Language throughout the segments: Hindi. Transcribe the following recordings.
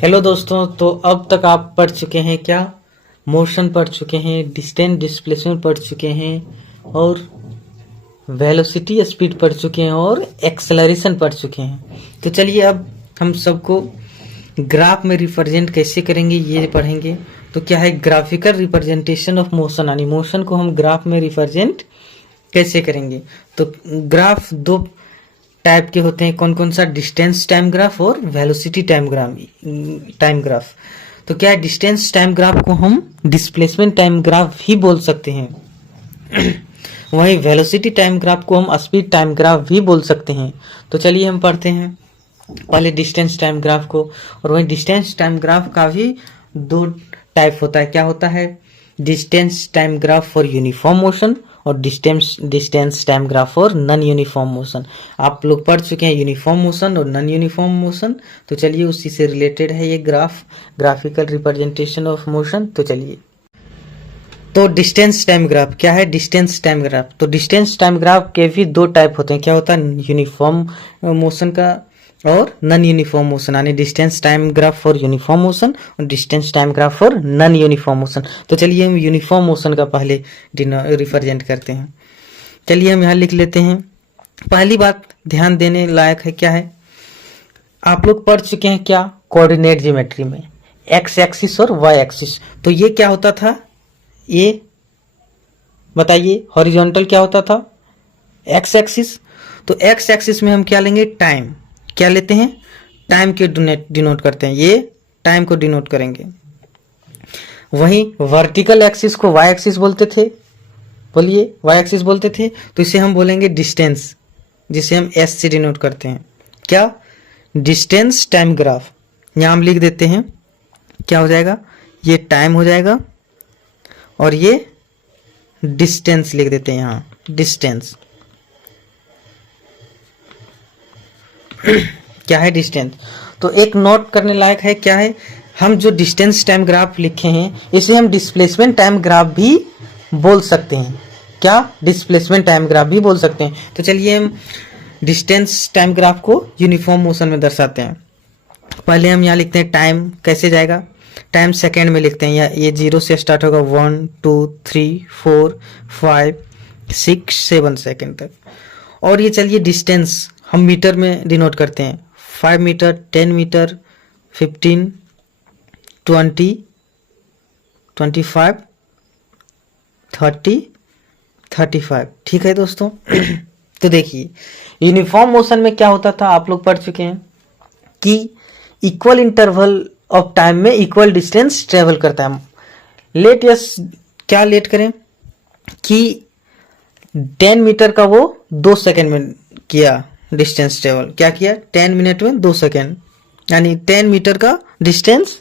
हेलो दोस्तों, तो अब तक आप पढ़ चुके हैं क्या? मोशन पढ़ चुके हैं, डिस्टेंस डिस्प्लेसमेंट पढ़ चुके हैं और वेलोसिटी स्पीड पढ़ चुके हैं और एक्सेलरेशन पढ़ चुके हैं। तो चलिए अब हम सबको ग्राफ में रिप्रेजेंट कैसे करेंगे ये पढ़ेंगे। तो क्या है ग्राफिकल रिप्रेजेंटेशन ऑफ मोशन, यानी मोशन को हम ग्राफ में रिप्रेजेंट कैसे करेंगे। तो ग्राफ दो टाइप के होते हैं, कौन कौन सा? डिस्टेंस टाइम ग्राफ और वेलोसिटी टाइम ग्राफ। तो क्या है डिस्टेंस टाइम ग्राफ को हम डिस्प्लेसमेंट टाइम ग्राफ ही बोल सकते हैं वहीं वेलोसिटी टाइम ग्राफ को हम स्पीड टाइम ग्राफ भी बोल सकते हैं। तो चलिए हम पढ़ते हैं पहले डिस्टेंस टाइम ग्राफ को। और वहीं डिस्टेंस टाइम ग्राफ का भी दो टाइप होता है। क्या होता है? Distance time graph for uniform motion और distance time graph for non uniform motion. आप लोग पढ़ चुके हैं यूनिफॉर्म मोशन और नॉन यूनिफॉर्म मोशन। तो चलिए उसी से रिलेटेड है ये ग्राफिकल रिप्रेजेंटेशन ऑफ मोशन। तो चलिए, तो डिस्टेंस टाइम ग्राफ क्या है? डिस्टेंस टाइम ग्राफ, तो डिस्टेंस टाइम ग्राफ के भी दो टाइप होते हैं। क्या होता है? यूनिफॉर्म मोशन का और नॉन यूनिफॉर्म मोशन, यानी distance time graph for uniform motion और distance time graph for non uniform motion. तो चलिए हम यूनिफॉर्म मोशन का पहले रिप्रेजेंट करते हैं। चलिए हम यहाँ लिख लेते हैं। पहली बात ध्यान देने लायक है क्या है? आप लोग पढ़ चुके हैं क्या कोऑर्डिनेट ज्योमेट्री में, एक्स एक्सिस और वाई एक्सिस। तो ये क्या होता था? ये बताइए, हॉरिजॉन्टल क्या होता था? X axis. तो एक्स एक्सिस में हम क्या लेंगे? टाइम। क्या लेते हैं? टाइम के डिनोट करते हैं, ये टाइम को डिनोट करेंगे। वहीं वर्टिकल एक्सिस को वाई एक्सिस बोलते थे। बोलिए, वाई एक्सिस बोलते थे। तो इसे हम बोलेंगे डिस्टेंस, जिसे हम एस से डिनोट करते हैं। क्या? Distance time graph. यहां हम लिख देते हैं, क्या हो जाएगा? ये टाइम हो जाएगा और ये डिस्टेंस लिख देते हैं यहां, डिस्टेंस। क्या है? डिस्टेंस। तो एक नोट करने लायक है क्या है? हम जो डिस्टेंस टाइम ग्राफ लिखे हैं इसे हम डिस्प्लेसमेंट टाइम ग्राफ भी बोल सकते हैं। क्या? डिस्प्लेसमेंट टाइम ग्राफ भी बोल सकते हैं। तो चलिए हम डिस्टेंस टाइम ग्राफ को यूनिफॉर्म मोशन में दर्शाते हैं। पहले हम यहाँ लिखते हैं टाइम। कैसे जाएगा? टाइम सेकेंड में लिखते हैं। ये 0 से स्टार्ट होगा, 1 2 3 4 5 6 7 सेकेंड तक। और ये चलिए डिस्टेंस हम मीटर में डिनोट करते हैं। 5 मीटर, 10 मीटर, 15, 20, 25, 30, 35। ठीक है दोस्तों। तो देखिए यूनिफॉर्म मोशन में क्या होता था, आप लोग पढ़ चुके हैं कि इक्वल इंटरवल ऑफ टाइम में इक्वल डिस्टेंस ट्रेवल करता है। लेट यस क्या लेट करें कि 10 मीटर का वो 2 सेकेंड में किया डिस्टेंस ट्रेवल। क्या किया? 10 मिनट में 2 सेकेंड, यानी 10 मीटर का डिस्टेंस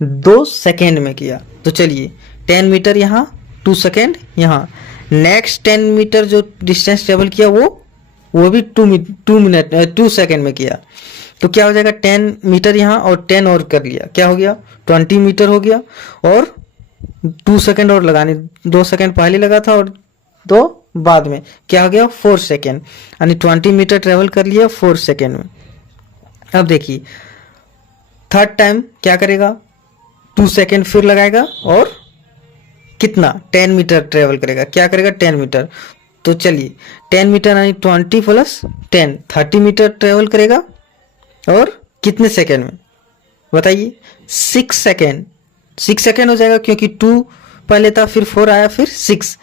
2 सेकेंड में किया। तो चलिए 10 मीटर यहाँ, 2 सेकेंड यहाँ। नेक्स्ट 10 मीटर जो डिस्टेंस ट्रेवल किया वो भी 2 सेकेंड में किया। तो क्या हो जाएगा? 10 मीटर यहाँ और 10 और कर लिया, क्या हो गया? 20 मीटर हो गया। और 2 सेकेंड और लगाने, 2 सेकेंड पहले लगा था और 2 बाद में, क्या हो गया? 4 सेकेंड, यानी 20 मीटर ट्रेवल कर लिया 4 सेकेंड में। अब देखिए थर्ड टाइम क्या करेगा? 2 सेकेंड फिर लगाएगा और कितना? 10 मीटर ट्रेवल करेगा। क्या करेगा? 10 मीटर। तो चलिए 10 मीटर यानी 20 प्लस 10, 30 मीटर ट्रेवल करेगा। और कितने सेकेंड में बताइए? 6 सेकेंड। 6 सेकेंड हो जाएगा, क्योंकि 2 पहले था, फिर 4 आया, फिर 6।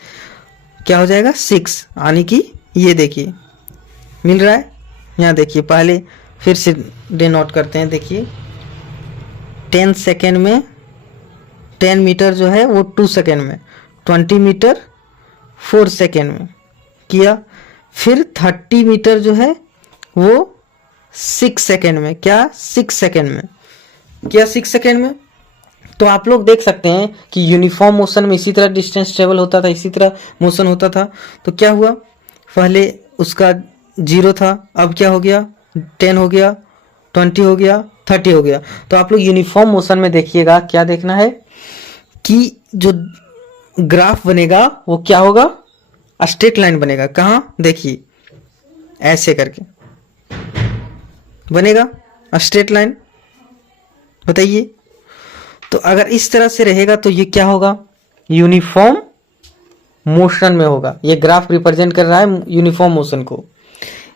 क्या हो जाएगा? 6, यानी कि ये देखिए मिल रहा है। यहाँ देखिए पहले फिर से डिनोट करते हैं। देखिए 10 सेकेंड में 10 मीटर जो है वो 2 सेकेंड में, 20 मीटर 4 सेकेंड में किया। फिर 30 मीटर जो है वो 6 सेकेंड में। क्या? 6 सेकेंड में किया, 6 सेकेंड में। तो आप लोग देख सकते हैं कि यूनिफॉर्म मोशन में इसी तरह डिस्टेंस ट्रेवल होता था, इसी तरह मोशन होता था। तो क्या हुआ? पहले उसका 0 था, अब क्या हो गया? 10 हो गया, 20 हो गया, 30 हो गया। तो आप लोग यूनिफॉर्म मोशन में देखिएगा, क्या देखना है कि जो ग्राफ बनेगा वो क्या होगा? स्ट्रेट लाइन बनेगा। कहाँ? देखिए ऐसे करके बनेगा स्ट्रेट लाइन। बताइए। तो अगर इस तरह से रहेगा तो ये क्या होगा, यूनिफॉर्म मोशन में होगा। ये ग्राफ रिप्रेजेंट कर रहा है यूनिफॉर्म मोशन को।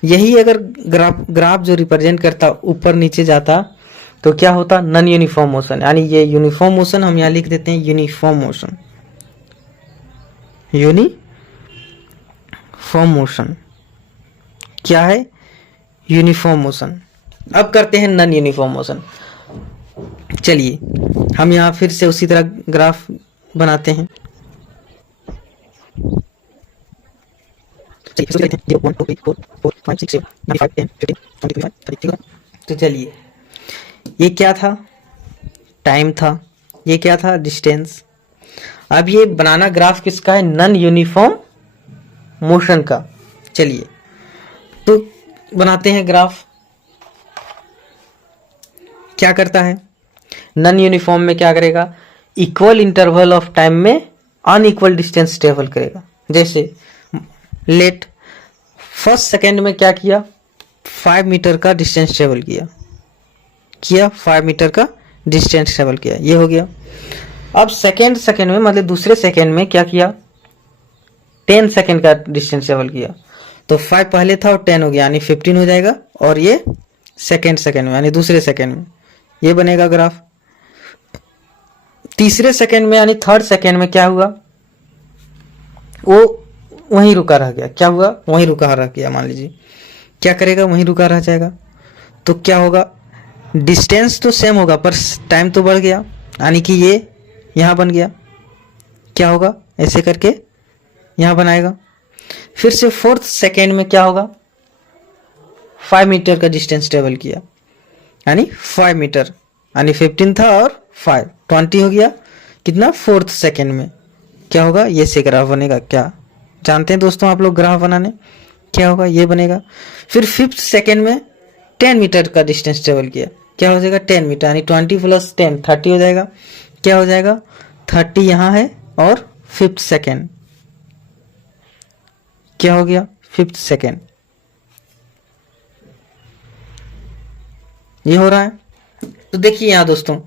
यही अगर ग्राफ जो रिप्रेजेंट करता ऊपर नीचे जाता तो क्या होता, नॉन यूनिफॉर्म मोशन। यानी ये यूनिफॉर्म मोशन हम यहाँ लिख देते हैं यूनिफॉर्म मोशन, यूनिफॉर्म मोशन क्या है, यूनिफॉर्म मोशन। अब करते हैं नॉन यूनिफॉर्म मोशन। चलिए हम यहाँ फिर से उसी तरह ग्राफ बनाते हैं। तो चलिए, ये क्या था, टाइम था, ये क्या था, डिस्टेंस। अब ये बनाना ग्राफ किसका है, नॉन यूनिफॉर्म मोशन का। चलिए तो बनाते हैं ग्राफ। क्या करता है, नॉन यूनिफॉर्म में क्या करेगा, इक्वल इंटरवल ऑफ टाइम में अनइक्वल डिस्टेंस ट्रेवल करेगा। जैसे लेट फर्स्ट सेकेंड में क्या किया, 5 मीटर का डिस्टेंस ट्रेवल किया 5 मीटर का डिस्टेंस ट्रेवल किया, ये हो गया। अब सेकेंड में मतलब दूसरे सेकेंड में क्या किया, 10 सेकेंड का डिस्टेंस ट्रेवल किया। तो 5 पहले था और 10 हो गया, यानी 15 हो जाएगा। और ये सेकेंड में यानी दूसरे सेकेंड में ये बनेगा ग्राफ। तीसरे सेकेंड में यानी थर्ड सेकेंड में क्या हुआ, वो वहीं रुका रह गया। क्या हुआ, वहीं रुका रह गया। मान लीजिए क्या करेगा, वहीं रुका रह जाएगा। तो क्या होगा, डिस्टेंस तो सेम होगा पर टाइम तो बढ़ गया, यानी कि ये यहाँ बन गया। क्या होगा, ऐसे करके यहाँ बनाएगा। फिर से फोर्थ सेकेंड में क्या होगा, 5 मीटर का डिस्टेंस ट्रेवल किया, यानी 5 मीटर, यानी 15 था और 5 20 हो गया। कितना, फोर्थ सेकेंड में क्या होगा, ये से ग्राफ बनेगा। क्या जानते हैं दोस्तों आप लोग ग्राफ बनाने, क्या होगा, ये बनेगा। फिर फिफ्थ सेकेंड में 10 मीटर का डिस्टेंस ट्रेवल किया, क्या हो जाएगा, 10 मीटर, यानी 20 + 10 30 हो जाएगा। क्या हो जाएगा, 30 यहाँ है और फिफ्थ सेकेंड क्या हो गया, फिफ्थ सेकेंड ये हो रहा है। तो देखिए यहाँ दोस्तों,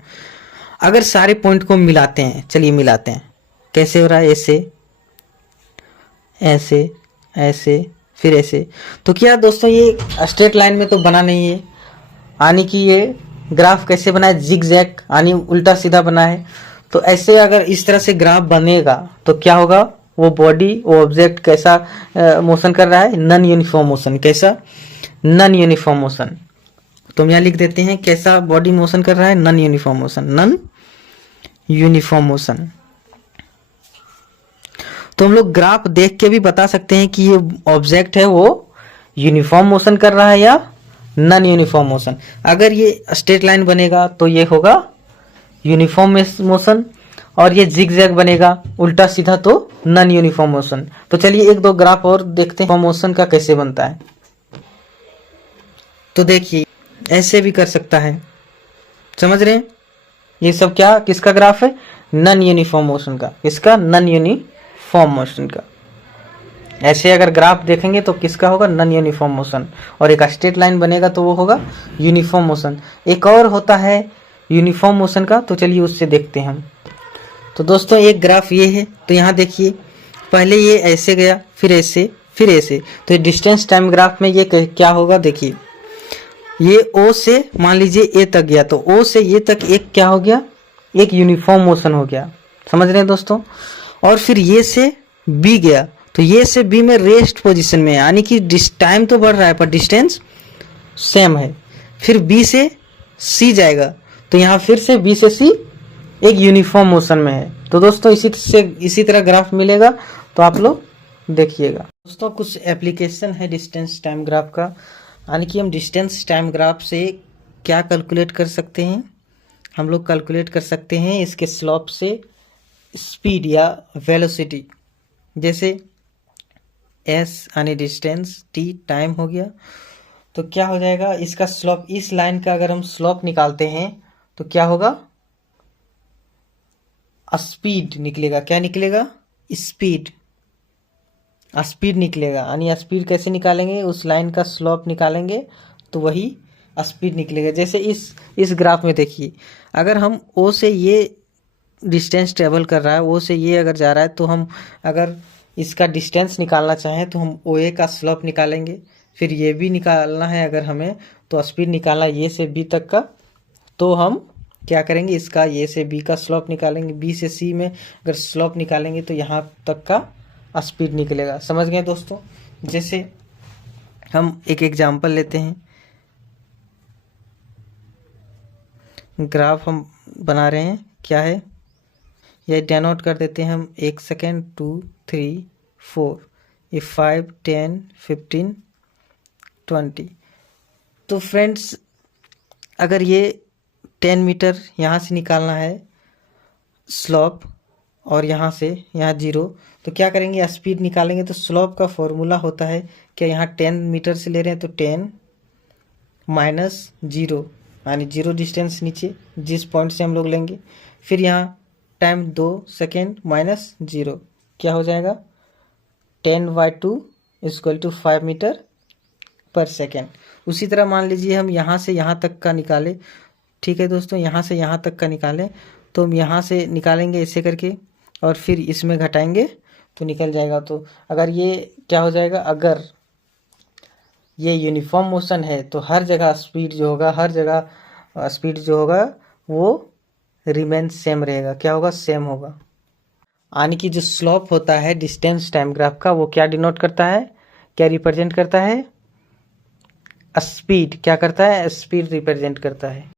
अगर सारे पॉइंट को मिलाते हैं, चलिए मिलाते हैं। कैसे हो रहा है, ऐसे ऐसे ऐसे फिर ऐसे। तो क्या दोस्तों, ये स्ट्रेट लाइन में तो बना नहीं है, यानी कि ये ग्राफ कैसे बना है, जिग जैग, यानी उल्टा सीधा बना है। तो ऐसे अगर इस तरह से ग्राफ बनेगा तो क्या होगा, वो बॉडी, वो ऑब्जेक्ट कैसा मोशन कर रहा है, नॉन यूनिफॉर्म मोशन। कैसा, नॉन यूनिफॉर्म मोशन। तो हम यहाँ लिख देते हैं कैसा बॉडी मोशन कर रहा है, non uniform motion, non uniform motion. तो हम लोग ग्राफ देख के भी बता सकते हैं कि ये ऑब्जेक्ट है वो यूनिफॉर्म मोशन कर रहा है या नॉन यूनिफॉर्म मोशन। अगर ये स्ट्रेट लाइन बनेगा तो ये होगा यूनिफॉर्म मोशन, और ये जिगजैग बनेगा उल्टा सीधा तो नॉन यूनिफॉर्म मोशन। तो चलिए एक दो ग्राफ और देखते हैं मोशन का कैसे बनता है। तो देखिए ऐसे भी कर सकता है, समझ रहे हैं। ये सब क्या, किसका ग्राफ है, नॉन यूनिफॉर्म मोशन का। किसका, नॉन यूनिफॉर्म मोशन का। ऐसे अगर ग्राफ देखेंगे तो किसका होगा, नॉन यूनिफॉर्म मोशन। और एक स्ट्रेट लाइन बनेगा तो वो होगा यूनिफॉर्म मोशन। एक और होता है यूनिफॉर्म मोशन का, तो चलिए उससे देखते हैं हम। तो दोस्तों एक ग्राफ ये है, तो यहाँ देखिए पहले ये ऐसे गया, फिर ऐसे, फिर ऐसे। तो डिस्टेंस टाइम ग्राफ में ये क्या होगा, देखिए ये O से मान लीजिए A तक गया, तो O से A तक एक क्या हो गया, एक यूनिफॉर्म मोशन हो गया। समझ रहे हैं दोस्तों। और फिर ये से B गया, तो ये से B में रेस्ट पोजीशन में है, यानी कि टाइम तो बढ़ रहा है पर डिस्टेंस सेम है। फिर B से C जाएगा, तो यहाँ फिर से B से C एक यूनिफॉर्म मोशन में है। तो दोस्तों इसी तरह ग्राफ मिलेगा, तो आप लोग देखिएगा। दोस्तों कुछ एप्लीकेशन है डिस्टेंस टाइम ग्राफ का, यानी कि हम डिस्टेंस टाइम ग्राफ से क्या कैलकुलेट कर सकते हैं, हम लोग कैलकुलेट कर सकते हैं इसके स्लोप से स्पीड या वेलोसिटी। जैसे s यानी डिस्टेंस, t टाइम हो गया, तो क्या हो जाएगा इसका स्लोप। इस लाइन का अगर हम स्लोप निकालते हैं तो क्या होगा, स्पीड निकलेगा। क्या निकलेगा, स्पीड, स्पीड निकलेगा। यानी स्पीड कैसे निकालेंगे, उस लाइन का स्लोप निकालेंगे तो वही स्पीड निकलेगा। जैसे इस ग्राफ में देखिए, अगर हम ओ से ये डिस्टेंस ट्रेवल कर रहा है, ओ से ये अगर जा रहा है, तो हम अगर इसका डिस्टेंस निकालना चाहें तो हम ओ ए का स्लोप निकालेंगे, फिर ये भी निकालना है अगर हमें, तो स्पीड निकालना ये से बी तक का, तो हम क्या करेंगे, इसका ये से बी का स्लोप निकालेंगे, बी से सी में अगर स्लोप निकालेंगे तो यहाँ तक का स्पीड निकलेगा। समझ गए दोस्तों। जैसे हम एक एग्जांपल लेते हैं, ग्राफ हम बना रहे हैं, क्या है ये डिनोट कर देते हैं हम 1 सेकेंड, 2, 3, 4, ये 5, 10, 15, 20। तो फ्रेंड्स अगर ये 10 मीटर यहाँ से निकालना है स्लोप, और यहाँ से यहाँ 0, तो क्या करेंगे, स्पीड निकालेंगे। तो स्लोप का फॉर्मूला होता है कि यहाँ 10 मीटर से ले रहे हैं तो 10 माइनस 0, यानी 0 डिस्टेंस नीचे जिस पॉइंट से हम लोग लेंगे, फिर यहाँ टाइम 2 सेकेंड माइनस 0, क्या हो जाएगा 10/2 = 5 मीटर पर सेकेंड। उसी तरह मान लीजिए हम यहाँ से यहाँ तक का निकाले, ठीक है दोस्तों, यहाँ से यहाँ तक का निकालें, तो हम यहाँ से निकालेंगे ऐसे करके और फिर इसमें घटाएंगे तो निकल जाएगा। तो अगर ये क्या हो जाएगा, अगर ये यूनिफॉर्म मोशन है तो हर जगह स्पीड जो होगा, हर जगह स्पीड जो होगा वो रिमेन सेम रहेगा। क्या होगा, सेम होगा। यानी कि जो स्लोप होता है डिस्टेंस टाइम ग्राफ का, वो क्या डिनोट करता है, क्या रिप्रेजेंट करता है, स्पीड क्या करता है, स्पीड रिप्रेजेंट करता है।